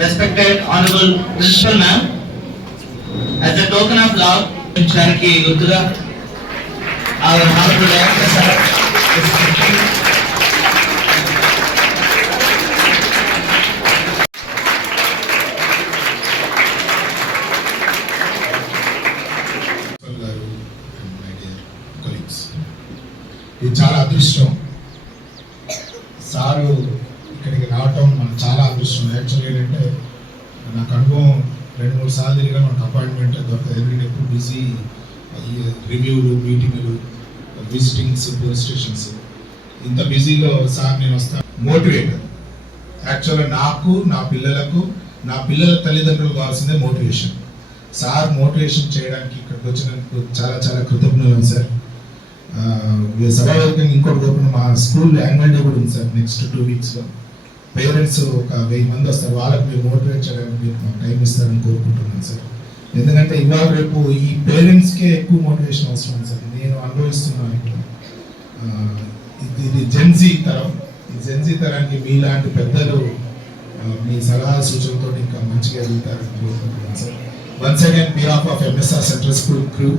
Respected Honorable Principal Ma'am, as a token of love, Chanaki Gurtuga, our Honorable Director Sir, ఇది చాలా అదృష్టం. Sir ఇక్కడికి రావటం మనకు చాలా అదృష్టం. యాక్చువల్లీ ఏంటంటే నాకు అనుభవం 2-3 సార్లు తిరిగా మనకు అపాయింట్మెంట్ దొరకదు. ఎందుకంటే ఎప్పుడు బిజీ రివ్యూలు, మీటింగ్లు, విజిటింగ్స్, పోలీస్ స్టేషన్స్, ఇంత బిజీలో సార్ నేను వస్తాను. మోటివేటర్ యాక్చువల్గా నాకు, నా పిల్లలకు, నా పిల్లల తల్లిదండ్రులకు కావాల్సిందే మోటివేషన్. సార్ మోటివేషన్ చేయడానికి ఇక్కడికి వచ్చినందుకు చాలా చాలా కృతజ్ఞతలు సార్. సభావేదికంగా ఇంకోటి ఓపెన్, మా స్కూల్ యాన్యువల్ డే కూడా ఉంది సార్ నెక్స్ట్ 2 వీక్స్లో. పేరెంట్స్ ఒక 1000 మంది వస్తారు. వాళ్ళకి మీరు మోటివేట్ చేయడానికి మీరు మాకు టైం ఇస్తారని కోరుకుంటున్నాను సార్. ఎందుకంటే ఇవాళ రేపు ఈ పేరెంట్స్కే ఎక్కువ మోటివేషన్ అవసరం సార్. నేను అనుభవిస్తున్నాను ఇక్కడ. ఇది జెన్జీ తరం. ఈ జెన్జీ తరానికి మీలాంటి పెద్దలు మీ సలహా సూచనలతో ఇంకా మంచిగా ఎదుగుతారని కోరుకుంటున్నాను sir. Once again behalf of MSR central school crew,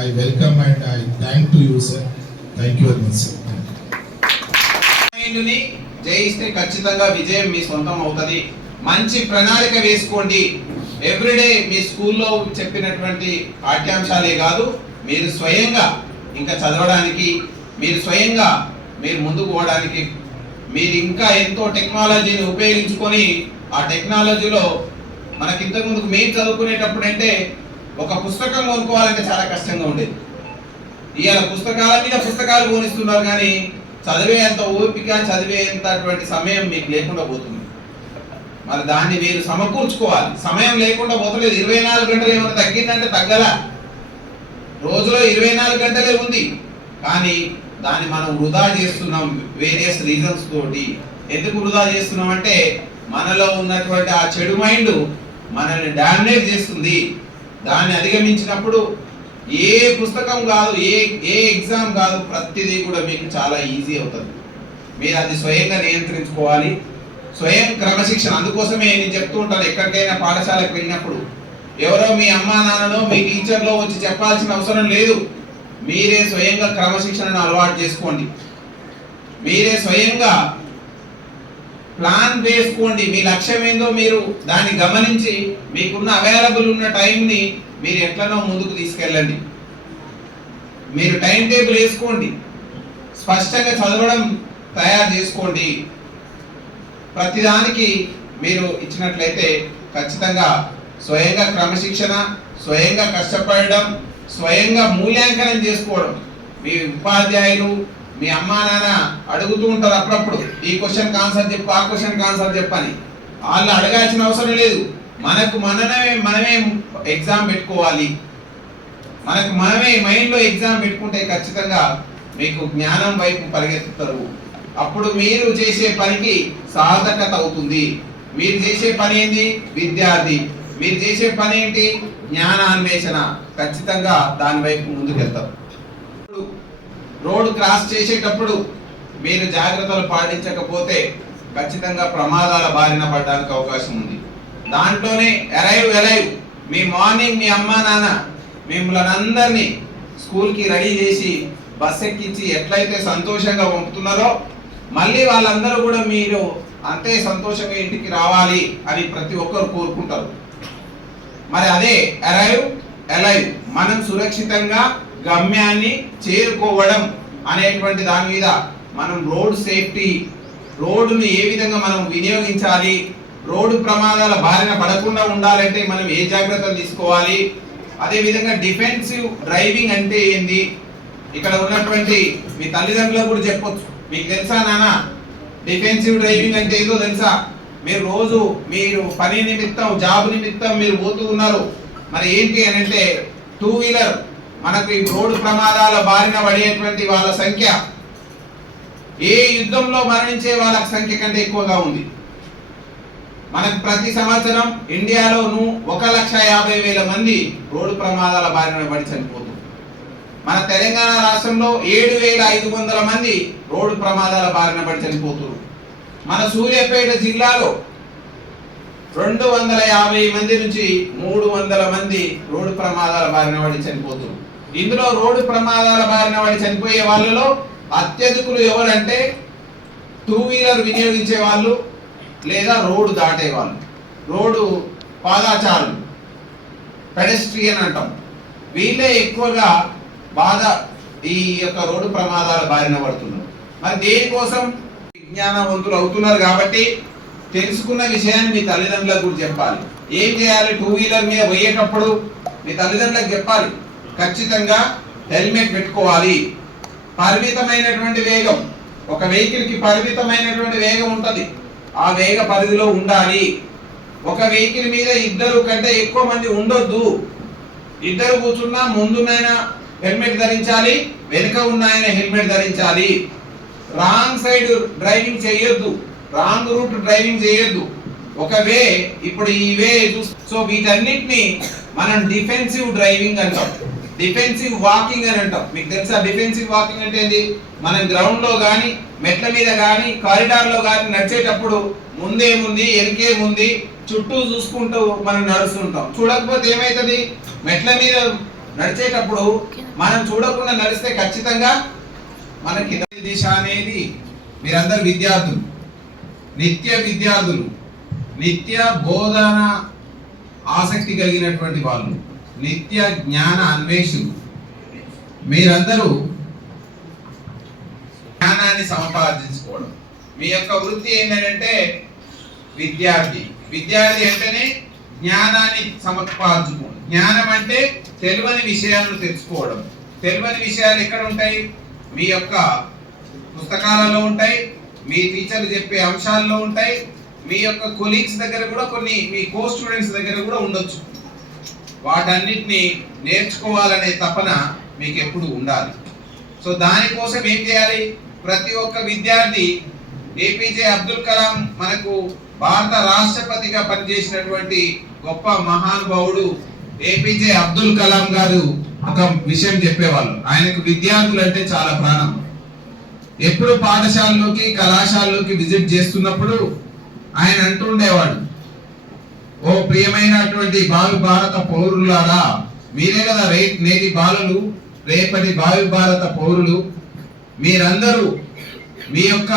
I welcome and I thank to you sir. Thank you very much sir. మైండ్ని జయిస్తే ఖచ్చితంగా విజయం మీ సొంతం అవుతుంది. మంచి ప్రణాళిక వేసుకోండి. ఎవ్రీడే మీ స్కూల్లో చెప్పినటువంటి పాఠ్యాంశాలే కాదు, మీరు స్వయంగా ఇంకా చదవడానికి, మీరు స్వయంగా మీరు ముందుకు పోవడానికి, మీరు ఇంకా ఎంతో టెక్నాలజీని ఉపయోగించుకొని ఆ టెక్నాలజీలో మనకి ఇంతకు ముందుకు మేము చదువుకునేటప్పుడు అంటే ఒక పుస్తకం కొనుక్కోవాలంటే చాలా కష్టంగా ఉండేది. ఇవాళ పుస్తకాల మీద పుస్తకాలు కొనిస్తున్నారు, కానీ చదివేంత ఓపిక, చదివేంతటువంటి సమయం మీకు లేకుండా పోతుంది. మరి దాన్ని మీరు సమకూర్చుకోవాలి. సమయం లేకుండా పోతలేదు. 24 గంటలు ఏమైనా తగ్గిందంటే తగ్గల. రోజులో 24 గంటలే ఉంది, కానీ దాన్ని మనం వృధా చేస్తున్నాం వేరియస్ రీజన్స్ తోటి. ఎందుకు వృధా చేస్తున్నాం అంటే మనలో ఉన్నటువంటి ఆ చెడు మైండ్ మనల్ని డామినేట్ చేస్తుంది. దాన్ని అధిగమించినప్పుడు ఏ పుస్తకం కాదు, ఏ ఎగ్జామ్ కాదు, ప్రతిదీ కూడా మీకు చాలా ఈజీ అవుతుంది. మీరు అది స్వయంగా నియంత్రించుకోవాలి. స్వయం క్రమశిక్షణ. అందుకోసమే నేను చెప్తూ ఉంటాను, ఎక్కడికైనా పాఠశాలకు వెళ్ళినప్పుడు ఎవరో మీ అమ్మా నాన్నలో మీ టీచర్లో వచ్చి చెప్పాల్సిన అవసరం లేదు. మీరే స్వయంగా క్రమశిక్షణను అలవాటు చేసుకోండి. మీరే స్వయంగా ప్లాన్ వేసుకోండి. మీ లక్ష్యం ఏందో మీరు దాన్ని గమనించి మీకున్న అవైలబుల్ ఉన్న టైంని మీరు ఎట్లనో ముందుకు తీసుకెళ్ళండి. మీరు టైం టేబుల్ వేసుకోండి. స్పష్టంగా చదవడం తయారు చేసుకోండి. ప్రతిదానికి మీరు ఇచ్చినట్లయితే ఖచ్చితంగా స్వయంగా క్రమశిక్షణ, స్వయంగా కష్టపడడం, స్వయంగా మూల్యాంకనం చేసుకోవడం. మీ ఉపాధ్యాయులు, మీ అమ్మా నాన్న అడుగుతూ ఉంటారు అప్పుడప్పుడు, ఈ క్వశ్చన్ ఆన్సర్ చెప్పు, ఆ క్వశ్చన్ ఆన్సర్ చెప్పని. వాళ్ళు అడగాల్సిన అవసరం లేదు. మనమే ఎగ్జామ్ పెట్టుకోవాలి. మనమే మైండ్లో ఎగ్జామ్ పెట్టుకుంటే ఖచ్చితంగా మీకు జ్ఞానం వైపు పరిగెత్తుతారు. అప్పుడు మీరు చేసే పనికి సార్థకత అవుతుంది. మీరు చేసే పని ఏంటి? విద్యార్థి. మీరు చేసే పని ఏంటి? జ్ఞానాన్వేషణ. ఖచ్చితంగా దాని వైపు ముందుకెళ్తారు. రోడ్డు క్రాస్ చేసేటప్పుడు మీరు జాగ్రత్తలు పాటించకపోతే ఖచ్చితంగా ప్రమాదాల బారిన పడడానికి అవకాశం ఉంది. దాంట్లోనే అరైవ్ మీ మార్నింగ్ మీ అమ్మ నాన్న మిమ్మల్ని అందరినీ స్కూల్కి రెడీ చేసి బస్ ఎక్కించి ఎట్లయితే సంతోషంగా పంపుతున్నారో మళ్ళీ వాళ్ళందరూ కూడా మీరు అంతే సంతోషంగా ఇంటికి రావాలి అని ప్రతి ఒక్కరు కోరుకుంటారు. మరి అదే అలైవ్ మనం సురక్షితంగా గమ్యాన్ని చేరుకోవడం అనేటువంటి దాని మీద మనం రోడ్ సేఫ్టీ, రోడ్డును ఏ విధంగా మనం వినియోగించాలి, రోడ్డు ప్రమాదాల బారిన పడకుండా ఉండాలంటే మనం ఏ జాగ్రత్తలు తీసుకోవాలి, అదే విధంగా డిఫెన్సివ్ డ్రైవింగ్ అంటే ఏంది, ఇక్కడ ఉన్నటువంటి మీ తల్లిదండ్రులకు కూడా చెప్పొచ్చు. మీకు తెలుసా నాన్న డిఫెన్సివ్ డ్రైవింగ్ అంటే ఏదో తెలుసా? మీరు రోజు మీరు పని నిమిత్తం జాబ్ నిమిత్తం మీరు పోతూ ఉన్నారు. మరి ఏంటి అని అంటే 2 వీలర్ మనకు ఈ రోడ్డు ప్రమాదాల బారిన పడేటువంటి వాళ్ళ సంఖ్య ఏ యుద్ధంలో మరణించే వాళ్ళ సంఖ్య కంటే ఎక్కువగా ఉంది. మనకు ప్రతి సంవత్సరం ఇండియాలో 1,50,000 మంది రోడ్డు ప్రమాదాల బారిన పడి చనిపోతున్నారు. మన తెలంగాణ రాష్ట్రంలో 7,500 మంది రోడ్డు ప్రమాదాల బారిన పడి చనిపోతున్నారు. మన సూర్యాపేట జిల్లాలో 250 మంది నుంచి 300 మంది రోడ్డు ప్రమాదాల బారిన పడి చనిపోతున్నారు. ఇందులో రోడ్డు ప్రమాదాల బారిన పడి చనిపోయే వాళ్ళలో అత్యధికులు ఎవరంటే 2 వీలర్ వినియోగించే వాళ్ళు లేదా రోడ్డు దాటే వాళ్ళు, రోడ్డు పాదాచారులు, పెడెస్ట్రియన్ అంటాం. వీళ్ళే ఎక్కువగా ఈ యొక్క రోడ్డు ప్రమాదాల బారిన పడుతున్నారు. మరి దేనికోసం? విజ్ఞానవంతులు అవుతున్నారు కాబట్టి తెలుసుకున్న విషయాన్ని మీ తల్లిదండ్రులకు కూడా చెప్పాలి. ఏం చేయాలి? 2 వీలర్ మీద పోయేటప్పుడు మీ తల్లిదండ్రులకు చెప్పాలి, ఖచ్చితంగా హెల్మెట్ పెట్టుకోవాలి. పరిమితమైనటువంటి వేగం, ఒక వెహికల్ కి పరిమితమైనటువంటి వేగం ఉంటుంది, ఆ వేగ పరిధిలో ఉండాలి. ఒక వెహికల్ మీద 2 కంటే ఎక్కువ మంది ఉండొద్దు. 2 కూర్చున్నా ముందున్న హెల్మెట్ ధరించాలి, వెనుక ఉన్న ఆయన హెల్మెట్ ధరించాలి. రాంగ్ సైడ్ డ్రైవింగ్ చేయొద్దు, రాంగ్ రూట్ డ్రైవింగ్ చేయొద్దు. ఇప్పుడు ఈ వే సో వీటన్నిటిని మనం డిఫెన్సివ్ డ్రైవింగ్ అంటాం, డిఫెన్సివ్ వాకింగ్ అని అంటాం. మీకు తెలుసా డిఫెన్సివ్ వాకింగ్ అంటే ఏంటి? మనం గ్రౌండ్ లో గానీ మెట్ల మీద గానీ కారిడార్ లో గానీ నడిచేటప్పుడు ముందేముంది వెనకేముంది చుట్టూ చూసుకుంటూ మనం నడుస్తుంటాం. చూడకపోతే ఏమైతుంది? మెట్ల మీద నడిచేటప్పుడు మనం చూడకుండా నడిస్తే ఖచ్చితంగా మనకి దిశ అనేది మీరందరు విద్యార్థులు, నిత్య బోధన ఆసక్తి కలిగినటువంటి వాళ్ళు, నిత్య జ్ఞాన అన్వేషులు. మీరందరూ జ్ఞానాన్ని సంపాదించుకోవడం మీ యొక్క వృత్తి ఏంటంటే విద్యార్థి అంటేనే జ్ఞానాన్ని సంపాదించుకోవడం. జ్ఞానం అంటే తెలియని విషయాలను తెలుసుకోవడం. తెలియని విషయాలు ఎక్కడ ఉంటాయి? మీ యొక్క పుస్తకాలలో ఉంటాయి, మీ టీచర్లు చెప్పే అంశాల్లో ఉంటాయి, మీ యొక్క కొలీగ్స్ దగ్గర కూడా కొన్ని, మీ కో స్టూడెంట్స్ దగ్గర కూడా ఉండొచ్చు. వాటన్నిటిని నేర్చుకోవాలనే తపన మీకు ఎప్పుడు ఉండాలి. సో దానికోసం ఏం చేయాలి? ప్రతి ఒక్క విద్యార్థి ఏపీజే అబ్దుల్ కలాం మనకు భారత రాష్ట్రపతిగా పనిచేసినటువంటి గొప్ప మహానుభావుడు ఏపీజే అబ్దుల్ కలాం గారు ఒక విషయం చెప్పేవాళ్ళు. ఆయనకు విద్యార్థులు అంటే చాలా ప్రాణం. ఎప్పుడు పాఠశాలలోకి కళాశాలలోకి విజిట్ చేస్తున్నప్పుడు ఆయన అంటూ ఉండేవాడు, ఓ ప్రియమైనటువంటి భారత పౌరులారా, మీరే కదా నేటి బాలలు, రేపటి భారత పౌరులు. మీరందరూ మీ యొక్క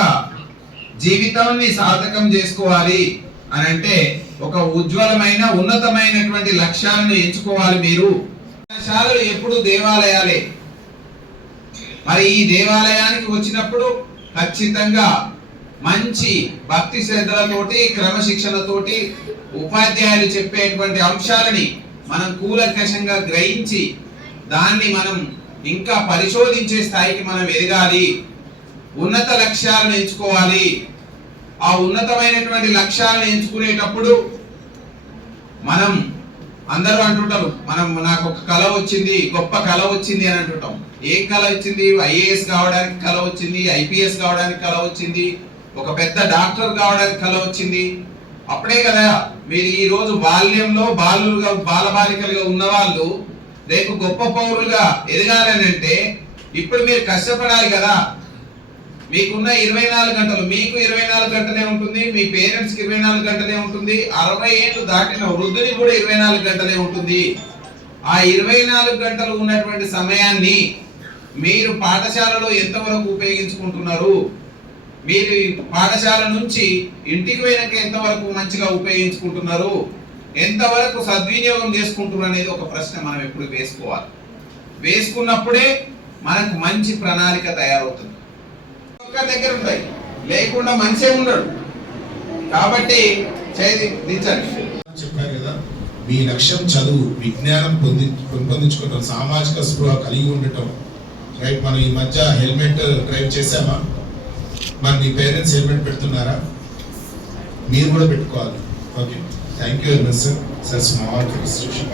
జీవితాన్ని సార్థకం చేసుకోవాలి అని అంటే ఒక ఉజ్వలమైన ఉన్నతమైనటువంటి లక్ష్యాలను ఎంచుకోవాలి. మీరు పాఠశాలలు ఎప్పుడు దేవాలయాలే. మరి ఈ దేవాలయానికి వచ్చినప్పుడు ఖచ్చితంగా మంచి భక్తి శ్రద్ధలతోటి క్రమశిక్షణతోటి ఉపాధ్యాయులు చెప్పేటువంటి అంశాలని మనం కూలంకషంగా గ్రహించి దాన్ని మనం ఇంకా పరిశోధించే స్థాయికి మనం ఎదగాలి. ఉన్నత లక్ష్యాలను ఎంచుకోవాలి. ఆ ఉన్నతమైనటువంటి లక్ష్యాలను ఎంచుకునేటప్పుడు మనం అందరూ అంటుంటారు, నాకు ఒక కళ వచ్చింది, గొప్ప కళ వచ్చింది అని అంటుంటాం. ఏం కళ వచ్చింది? ఐఏఎస్ కావడానికి కళ వచ్చింది, ఐపీఎస్ కావడానికి కళ వచ్చింది, ఒక పెద్ద డాక్టర్ కావడానికి కళ వచ్చింది. అప్పుడే కదా మీరు ఈ రోజు బాల్యంలో బాలబాలికలుగా ఉన్న వాళ్ళు రేపు గొప్ప పౌరులుగా ఎదగాలని అంటే ఇప్పుడు మీరు కష్టపడాలి కదా. మీకున్న 24 గంటలు, మీకు 24 గంటలే ఉంటుంది, మీ పేరెంట్స్కి 24 గంటలే ఉంటుంది, 60 ఏళ్ళు దాటిన వృద్ధుని కూడా 24 గంటలే ఉంటుంది. ఆ 24 గంటలు ఉన్నటువంటి సమయాన్ని మీరు పాఠశాలలో ఎంతవరకు ఉపయోగించుకుంటున్నారు, మీరు పాఠశాల నుంచి ఇంటికి పోయినాక ఎంతవరకు మంచిగా ఉపయోగించుకుంటున్నారు, ఎంతవరకు సద్వినియోగం చేసుకుంటున్నారు అనేది ఒక ప్రశ్న మనం ఎప్పుడు వేసుకోవాలి. వేసుకున్నప్పుడే మనకు మంచి ప్రణాళిక తయారవుతుంది. ఒక్క దగ్గర ఉంటాయి, లేకుండా మనిషే ఉండడు. కాబట్టి దించండి. చెప్పారు కదా, మీ లక్ష్యం చదువు, విజ్ఞానం పెంపొందించుకోవటం, సామాజిక స్పృహ కలిగి ఉండటం. రైట్, మనం ఈ మధ్య హెల్మెట్ డ్రైవ్ చేసామా? మరి మీ పేరెంట్స్ హెల్మెట్ పెడుతున్నారా? మీరు కూడా పెట్టుకోవాలి. Okay, thank you very much sir. Sir small restriction.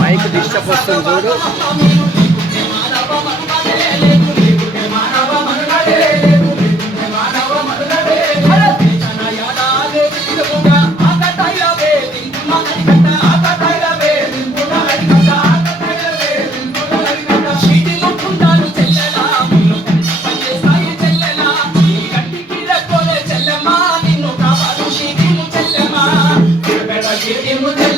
Mike disturb వస్తుంది చూడు. Hemos